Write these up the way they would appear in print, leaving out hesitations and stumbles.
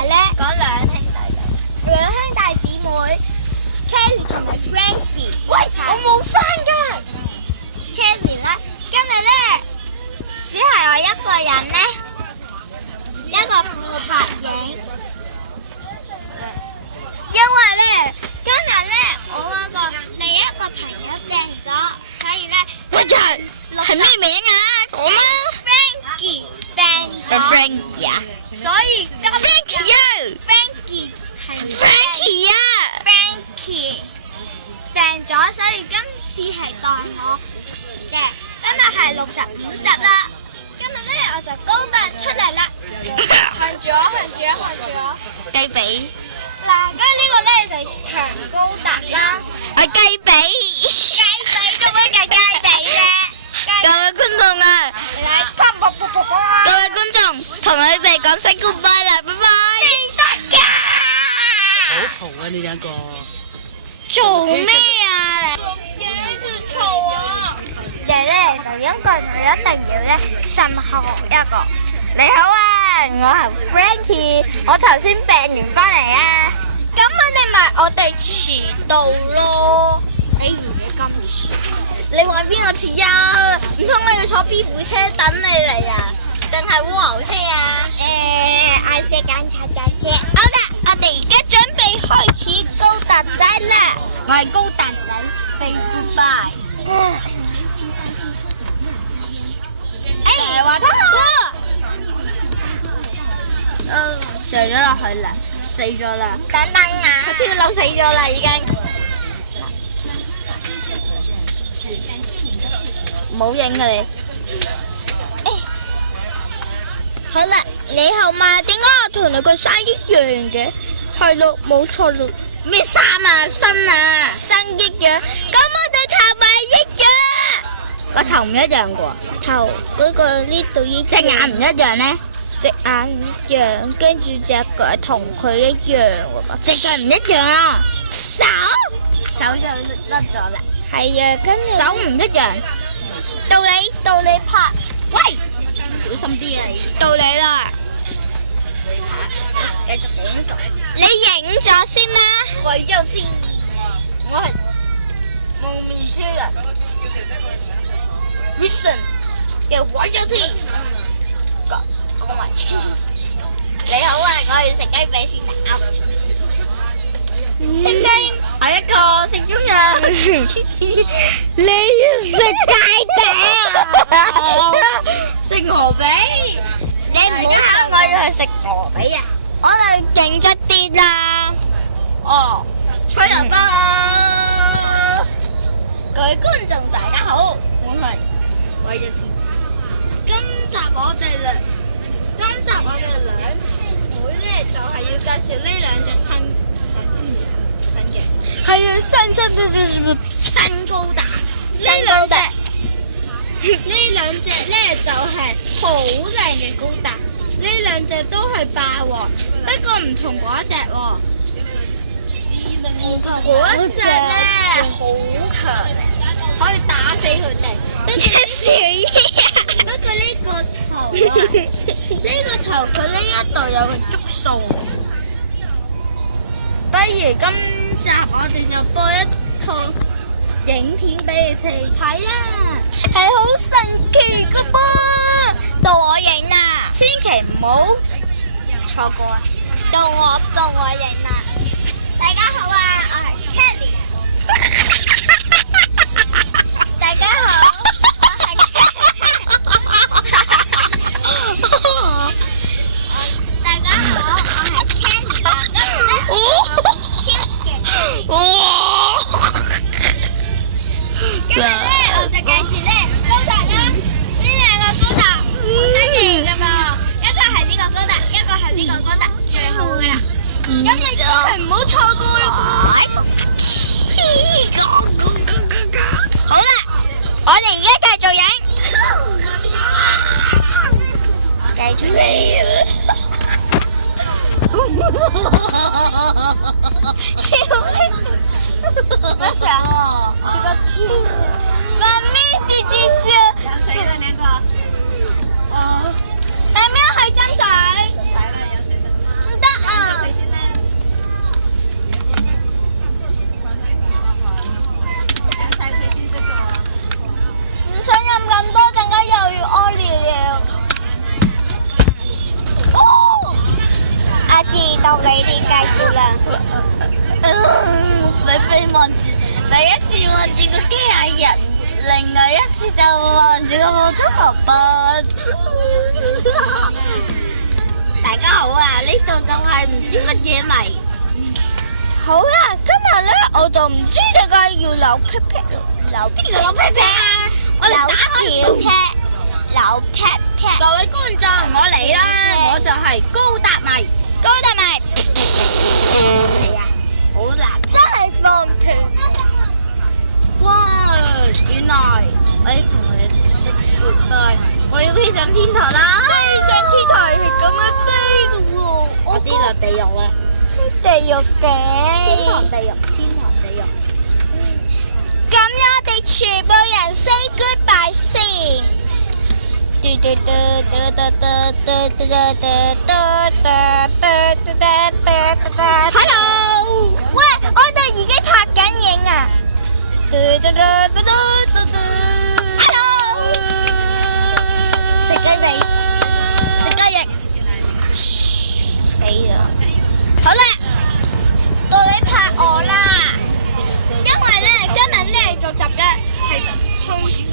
埋咧講兩兄弟。兩兄弟姊妹 Kelly 同埋 Frankie。喂，我冇翻㗎。 Kelly 咧，今日咧只係我一個人咧，一個白影。因為咧，今日咧我嗰個另一個朋友病咗，所以咧喂，係咩名啊？講啦。 Frankie 病咗， Frankie 啊。所以今日 Frankie 啊 Frankie 係 Frankie 啊。 Frankie 病咗，所以今次係代我嘅。今日係65集啦，今日咧我就高達出嚟啦，向住我，向住我，向住我。雞髀。嗱，跟住呢個咧就係強高達啦。係雞髀。雞髀做咩計雞髀咧？各位觀眾啊，各位觀眾，同你哋講聲 goodbye 啦，拜拜。記得㗎。好嘈啊！你兩個做咩啊？你咧就應該就一定要咧慎後一個。你好啊，我係 Frankie，我頭先病完翻嚟啊。咁我哋遲到咯。你唔會咁遲？你話邊個遲啊？唔通我要坐邊部車等你嚟啊？定係蝸牛車啊？嗌隻警察仔車。好啦，我哋而家準備開始高達仔啦。我係高達仔，say goodbye。話得上咗落去啦，死咗啦，等等啊！跳樓死咗啦已經。冇影啊你。好啦，你好嘛？點解我同你個衫一樣嘅？係咯，冇錯咯。咩衫啊？身啊？身一樣，咁我哋頭咪一樣。個頭唔一樣嘅喎。頭嗰個呢度一隻眼唔一樣咧？隻眼一樣，跟住隻腳同佢一樣喎嘛。隻腳唔一樣啊。手手就甩咗啦。係啊，跟住手唔一樣。到你拍，喂，小心啲啊！到你啦。繼續影相。你影咗先啦。我幼稚，我係蒙面超人 Wilson 嘅我幼稚。講埋。你好啊，我要食雞髀先打。叮叮，我一個食中藥。你要食雞髀啊？食鵝髀。你唔好嚇我要去食鵝髀啊！我哋認真啲啦。哦，吹牛波！各位觀眾大家好，我係韋日前。今集我哋兩妹咧就係要介紹呢兩隻新嘅，係啊，新新高達。新高達。呢兩隻咧就係好靚嘅高達，呢兩隻都係霸王，不過唔同嗰一隻喎。嗰一隻咧好強，可以打死佢哋。一隻小衣。不過呢個頭啊，呢個頭佢呢一度有個觸數。不如今集我哋就播一套影片俾你哋睇啦。係好神奇噶噃，到我影啦，千祈唔好錯過啊！到我影啦。大家好啊，我係 Kelly。大家好，我係 Kelly。大家好，我係 Kelly 啊。今日咧，我就介紹咧高達啦，呢兩個高達好犀利噶噃，一個係呢個高達，一個係呢個高達，最好噶啦。咁你千祈唔好錯過啦。好啦，我哋而家繼續影，繼續影。笑咩？咩事啊？你個天！媽咪姐姐笑。死啦兩個！媽咪去斟水。唔得啊！到你哋介紹啦。比比望住，第一次望住個機械人，另外一次就望住個普通蘿蔔。大家好啊，呢度就係唔知乜嘢迷。好啦，今日咧我就唔知點解要扭屁屁咯，扭邊個扭屁屁啊？我哋打小屁，扭屁屁。各位觀眾，我嚟啦！我就係高達迷。高達迷，係啊，好難，真係放屁。哇！原來我要同你哋說 goodbye，我要飛上天堂啦！飛上天台係咁樣飛嘅喎，我跌落地獄啦！地獄嘅。天堂地獄，天堂地獄。咁我哋全部人 say goodbye 先。Hello， 喂，我哋已經拍緊影啊。Hello， 食雞尾，食雞翼，死咗。好啦，到你拍我啦。因為咧，今日呢個集咧係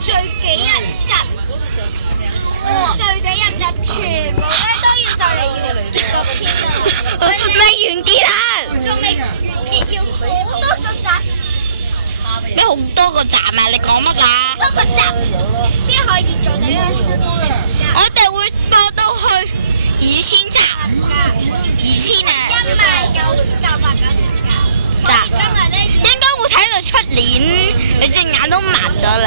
最幾日集，最幾日集全部咧都要就嚟完結個篇啦，所以未完結啊！仲未完結，要好多個集，咩好多個站啊？你講乜啊？多個集先可以做到一個成集。我哋會播到去2000集，2000啊！ 19,990集。集今日咧，應該會睇到出年，你隻眼都盲咗啦。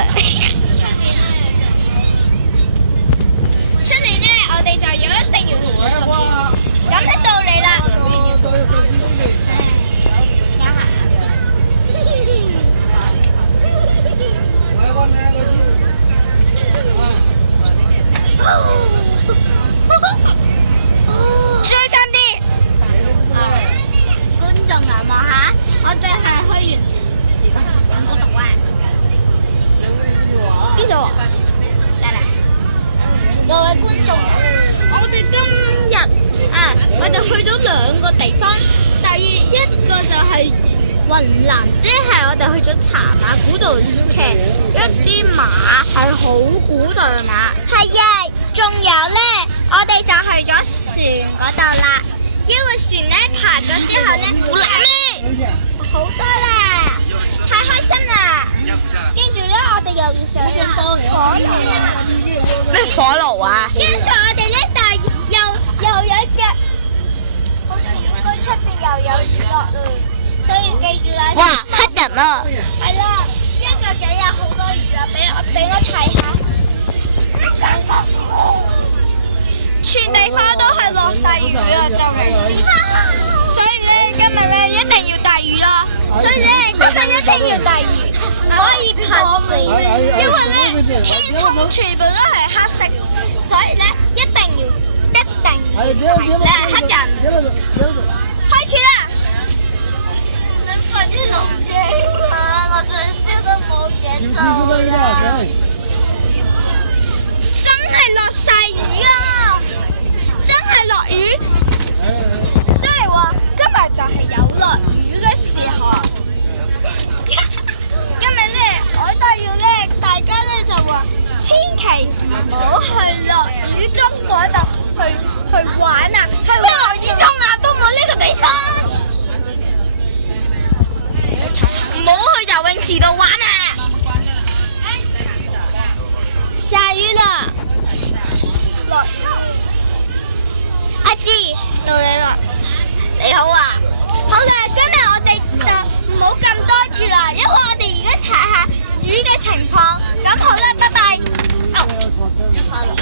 出年咧，我哋就一定要做10件。咁咧到你啦。小心啲！觀眾啊，望下，我哋係去完廣東話。邊度啊？得啦，各位觀眾，我哋今日啊，我哋去咗2個地方，第一個就係雲南，即係我哋去咗茶馬古道騎一啲馬，係好古代嘅馬。係啊，仲有咧，我哋就去咗船嗰度啦。因為船咧爬咗之後咧，好難咩？好多啦，太開心啦！跟住咧，我哋又要上火爐啦。咩火爐啊？跟住我哋咧，但係又有一隻，好似應該出邊又有雨落啦，所以記住啦。哇，黑人啊！係啦，一個幾日好多雨啊！俾我睇下，全地方都係落晒雨啊，就嚟。所以咧，今日咧一定要大雨啦。所以咧，今日一定要大雨，唔可以拍死。因為咧，天空全部都係黑色，所以咧一定要大雨。你係黑人，開始啦！你快啲落鏡啊！我真係燒到冇嘢做啦。真係落晒雨啊！真係落雨，即係話今日就係有落雨嘅時候。今日咧，我都要咧，大家咧就話，千祈唔好去落雨中嗰度去玩啊！去落雨中啊，都冇呢個地方。唔好去游泳池度玩啊！下雨啦！落雨。阿芝，到你啦！你好啊！好嘅，今日我哋就唔好咁多住啦，因為我哋而家睇下雨嘅情況。咁好啦，拜拜。哦，跌晒落。